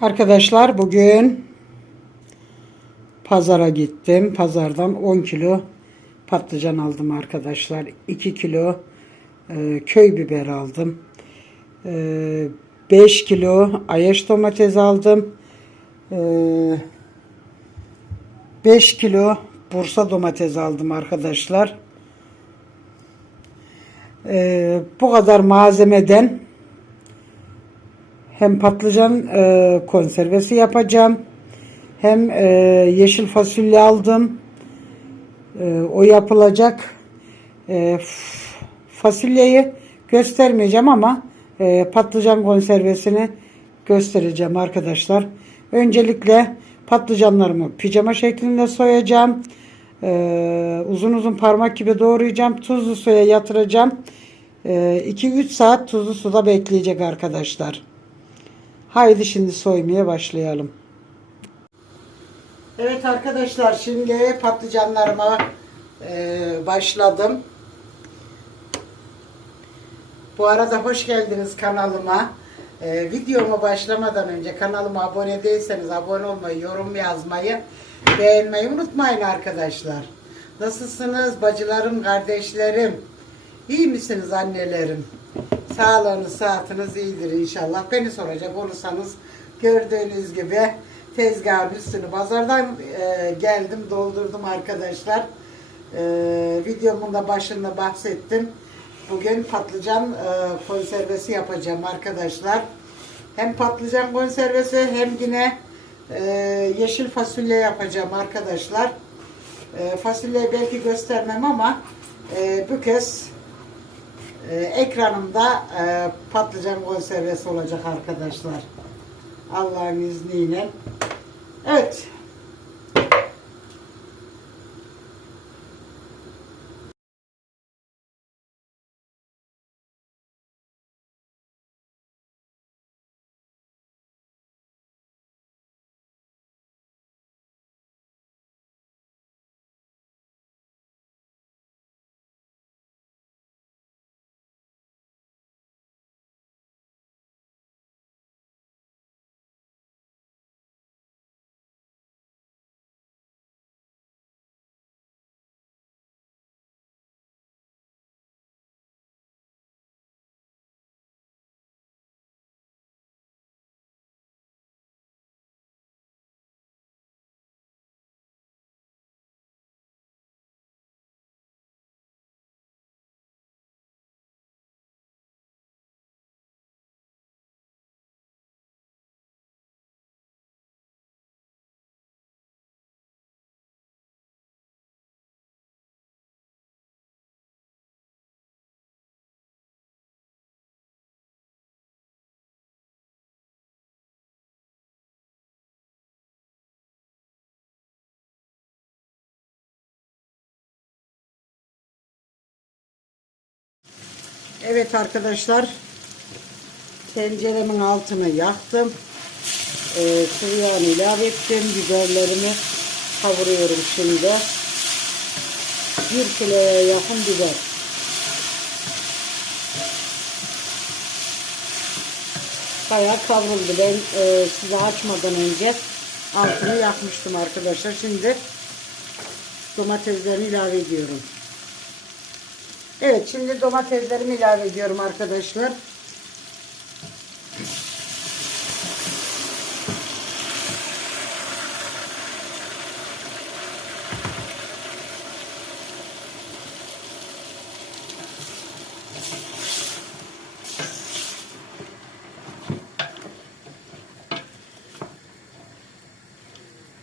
Arkadaşlar bugün pazara gittim. Pazardan 10 kilo patlıcan aldım arkadaşlar. 2 kilo e, köy biber aldım. E, 5 kilo ayaş domates aldım. E, 5 kilo Bursa domates aldım arkadaşlar. E, bu kadar malzemeden hem patlıcan e, konservesi yapacağım. Hem e, yeşil fasulye aldım. E, o yapılacak. E, fasulyeyi göstermeyeceğim ama e, patlıcan konservesini göstereceğim arkadaşlar. Öncelikle patlıcanlarımı pijama şeklinde soyacağım. E, uzun uzun parmak gibi doğrayacağım. Tuzlu suya yatıracağım. 2-3 saat tuzlu suda bekleyecek arkadaşlar. Haydi şimdi soymaya başlayalım. Evet arkadaşlar şimdi patlıcanlarıma e, başladım. Bu arada hoş geldiniz kanalıma. E, videoma başlamadan önce kanalıma abone değilseniz abone olmayı, yorum yazmayı, beğenmeyi unutmayın arkadaşlar. Nasılsınız bacılarım, kardeşlerim? İyi misiniz annelerim? Sağlığınız, saatiniz iyidir inşallah. Beni soracak olursanız gördüğünüz gibi tezgahın üstünü pazardan e, geldim doldurdum arkadaşlar. E, videomun da başında bahsettim. Bugün patlıcan e, konservesi yapacağım arkadaşlar. Hem patlıcan konservesi hem yine e, yeşil fasulye yapacağım arkadaşlar. E, fasulyeyi belki göstermem ama e, bu kez ee, ekranımda e, patlıcan konservesi olacak arkadaşlar. Allah'ın izniyle. Evet. Evet arkadaşlar. Tenceremin altını yaktım. Ee, sıvı ilave ettim. Biberlerimi kavuruyorum şimdi. Bir kiloya yakın biber. Bayağı kavruldu. Ben e, size açmadan önce altını yakmıştım arkadaşlar. Şimdi domatesleri ilave ediyorum. Evet şimdi domateslerimi ilave ediyorum arkadaşlar.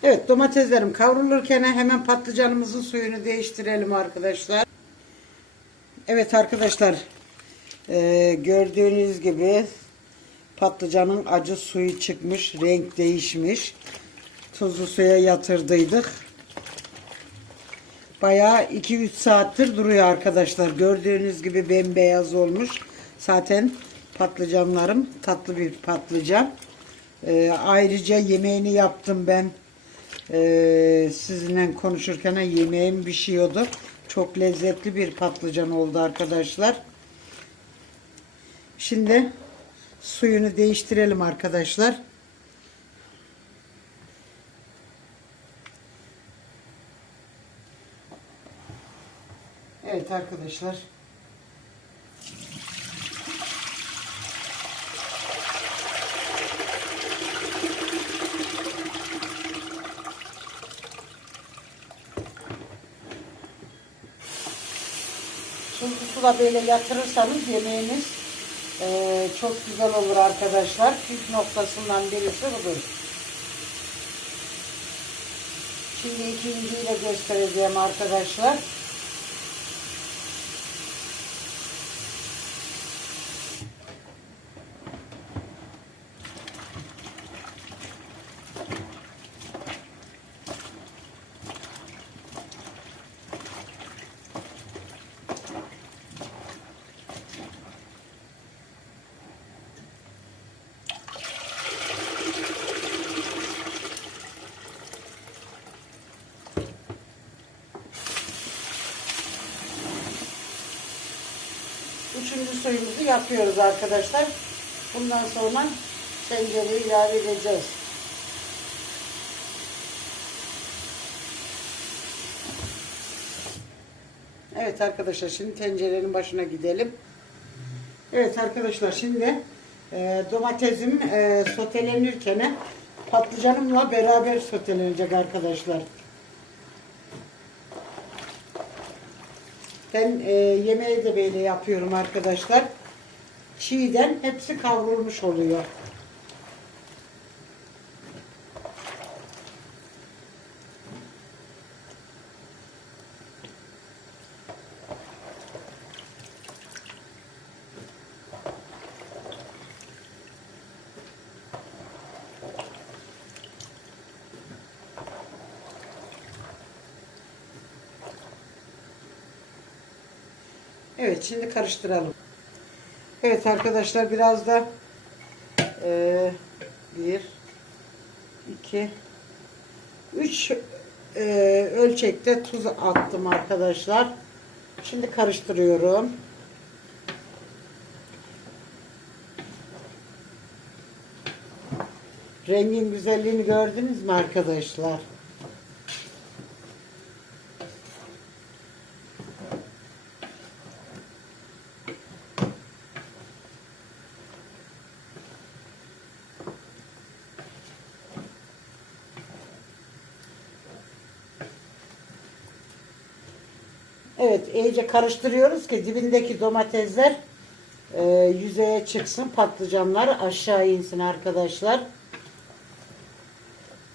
Evet domateslerim kavrulurken hemen patlıcanımızın suyunu değiştirelim arkadaşlar. Evet arkadaşlar e, gördüğünüz gibi patlıcanın acı suyu çıkmış renk değişmiş. Tuzlu suya yatırdıydık. Bayağı 2-3 saattir duruyor arkadaşlar. Gördüğünüz gibi bembeyaz olmuş. Zaten patlıcanlarım tatlı bir patlıcan. E, ayrıca yemeğini yaptım ben. E, sizinle konuşurken yemeğim pişiyordu çok lezzetli bir patlıcan oldu arkadaşlar. Şimdi suyunu değiştirelim arkadaşlar. Evet arkadaşlar. Suda böyle yatırırsanız yemeğiniz eee, çok güzel olur arkadaşlar. Püf noktasından birisi budur. Şimdi ikinciyi de göstereceğim arkadaşlar. Suyumuzu yapıyoruz arkadaşlar. Bundan sonra tencereye ilave edeceğiz. Evet arkadaşlar şimdi tencerenin başına gidelim. Evet arkadaşlar şimdi e, domatesim e, sotelenirken patlıcanımla beraber sotelenecek arkadaşlar. Ben e, yemeği de böyle yapıyorum arkadaşlar. Çiğden hepsi kavrulmuş oluyor. Evet şimdi karıştıralım. Evet arkadaşlar biraz da e, bir iki üç e, ölçekte tuz attım arkadaşlar. Şimdi karıştırıyorum. Rengin güzelliğini gördünüz mü arkadaşlar? Evet iyice karıştırıyoruz ki dibindeki domatesler e, yüzeye çıksın. Patlıcanlar aşağı insin arkadaşlar.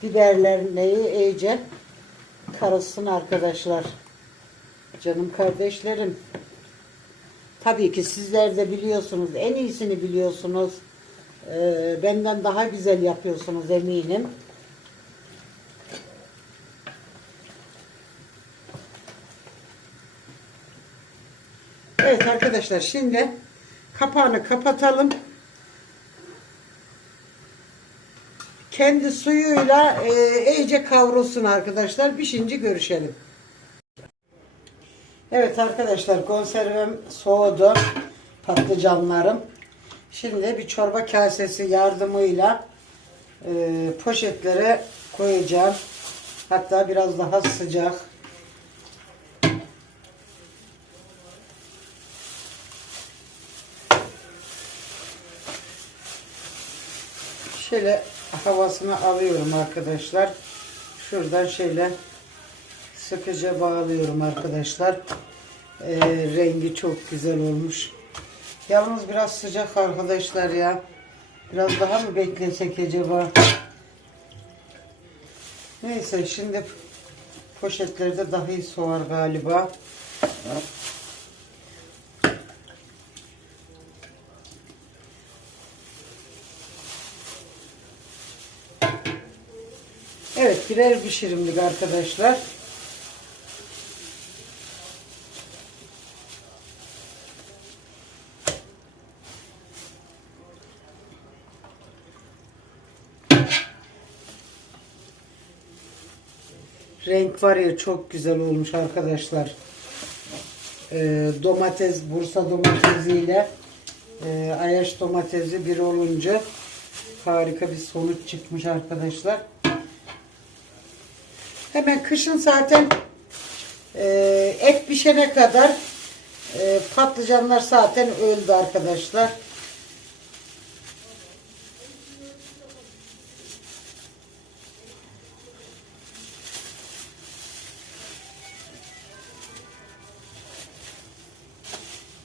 Biberler neyi iyice karışsın arkadaşlar. Canım kardeşlerim. Tabii ki sizler de biliyorsunuz. En iyisini biliyorsunuz. E, benden daha güzel yapıyorsunuz eminim. Evet arkadaşlar şimdi kapağını kapatalım. Kendi suyuyla e, iyice kavrulsun arkadaşlar. Pişince görüşelim. Evet arkadaşlar konservem soğudu. Patlıcanlarım. Şimdi bir çorba kasesi yardımıyla e, poşetlere koyacağım. Hatta biraz daha sıcak. Şöyle havasını alıyorum arkadaşlar. Şuradan şöyle sıkıca bağlıyorum arkadaşlar. Ee, rengi çok güzel olmuş. Yalnız biraz sıcak arkadaşlar ya. Biraz daha mı beklesek acaba? Neyse şimdi poşetlerde daha iyi soğar galiba. Evet birer pişirimlik arkadaşlar. Renk var ya çok güzel olmuş arkadaşlar. Ee, domates, Bursa domatesiyle e, Ayaş domatesi bir olunca harika bir sonuç çıkmış arkadaşlar. Hemen kışın zaten e, et pişene kadar e, patlıcanlar zaten öldü arkadaşlar.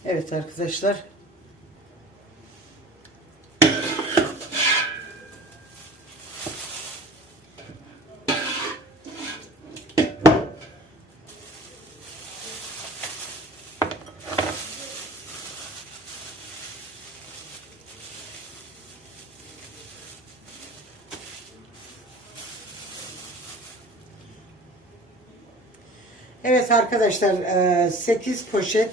Evet arkadaşlar. Evet arkadaşlar 8 poşet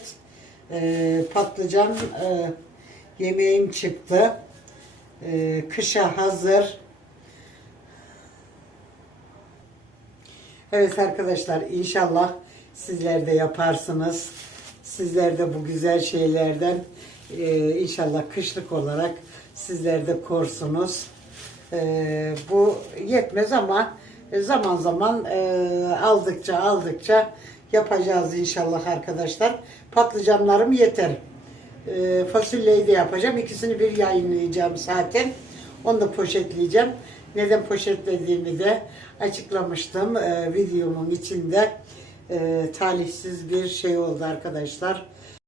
e, patlıcan e, yemeğim çıktı. E, Kışa hazır. Evet arkadaşlar inşallah sizler de yaparsınız. Sizler de bu güzel şeylerden e, inşallah kışlık olarak sizler de korsunuz. E, bu yetmez ama zaman zaman e, aldıkça aldıkça yapacağız inşallah arkadaşlar. Patlıcanlarım yeter. E, fasulyeyi de yapacağım. İkisini bir yayınlayacağım zaten. Onu da poşetleyeceğim. Neden poşetlediğimi de açıklamıştım. E, videomun içinde e, talihsiz bir şey oldu arkadaşlar.